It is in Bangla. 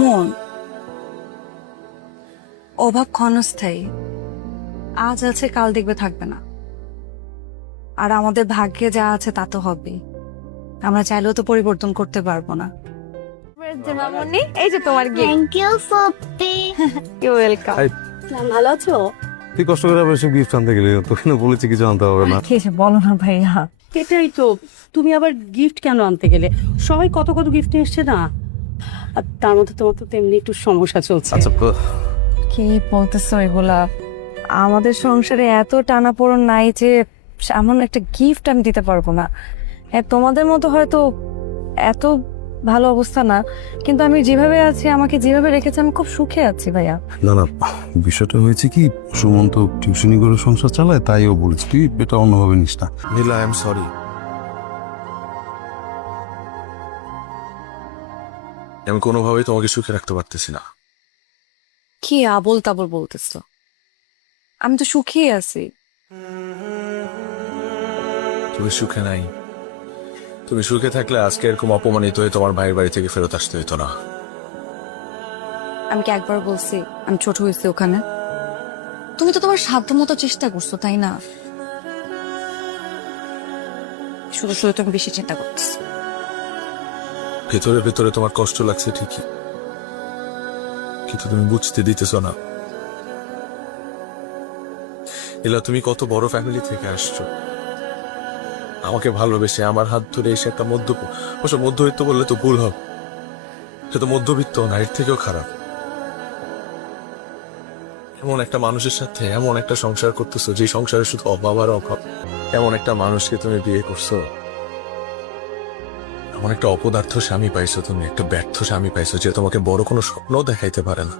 মন অভাব ক্ষণস্থায়ী, আজ আছে কাল দেখবে থাকবে না। আর আমাদের ভাগ্যে যা আছে তা তো হবেই, আমরা চাইলেও তো পরিবর্তন করতে পারবো না। মামনি, এই যে তোমার গিফট। থ্যাংক ইউ ফুপি। You welcome. Hi. ভালো আছো? তুই কষ্ট করে আবার এসব গিফট আনতে গেলি, তোকে না বলেছি কিছু আনতে হবে না। কি এসে বলো না ভাইয়া। এটাই তো, তুমি আবার গিফট কেন আনতে গেলে? সবাই কত কত গিফট নিয়ে এসছে না, আর তার মধ্যে তোমার তো তেমনি একটু সমস্যা চলছে। আচ্ছা কি বলতেছো এগুলা? আমাদের সংসারে এত টানাপোড়েন নাই যে এমন একটা গিফট আমি দিতে পারবো না। হ্যাঁ, তোমাদের মতো হয়তো এত ভালো অবস্থা না, কিন্তু আমি যেভাবে আছি, আমাকে যেভাবে রেখেছে, আমি খুব সুখে আছি ভাইয়া। না না, বিষয়টা হয়েছে কি, সুমন তো টিউশনি করে সংসার চালায়, তাই ও বলেছে, তুই এটা অন্যভাবে নিস না। নীলা, আই এম সরি। আমি কোনোভাবেই তোমাকে সুখে রাখতে পারতেছি না। কি আবোল তাবোল বলতেছো? আমি তো সুখেই আছি। তুমি সুখে নাই। তুমি সুখে থাকলে আজকে এরকম অপমানিত হয়ে তোমার ভাইয়ের বাড়ি থেকে ফেরত আসতে হতো না। আমি কি একবার বলছি আমি ছোট হয়েছি ওখানে? তুমি তো তোমার সাধ্য মতো চেষ্টা করছো, তাই না? শুধু শুধু তুমি বেশি চিন্তা করতেছো। ভেতরে ভেতরে তোমার কষ্ট লাগছে ঠিকই, কিন্তু তুমি বুঝতে দিতেছো না। নীলা, তুমি কত বড় ফ্যামিলি থেকে আসছো, আমাকে ভালোবেসে আমার হাত ধরে এসে একটা মধ্যবিত্ত বললে তো ভুল হবে, সে তো মধ্যবিত্ত না, এর থেকেও খারাপ। এমন একটা মানুষের সাথে এমন একটা সংসার করতেছো যে সংসারে শুধু অভাব আর অভাব। এমন একটা মানুষকে তুমি বিয়ে করছো, এমন একটা অপদার্থ স্বামী পাইছো, তুমি একটা ব্যর্থ স্বামী পাইছো যে তোমাকে বড় কোনো স্বপ্ন দেখাইতে পারে না।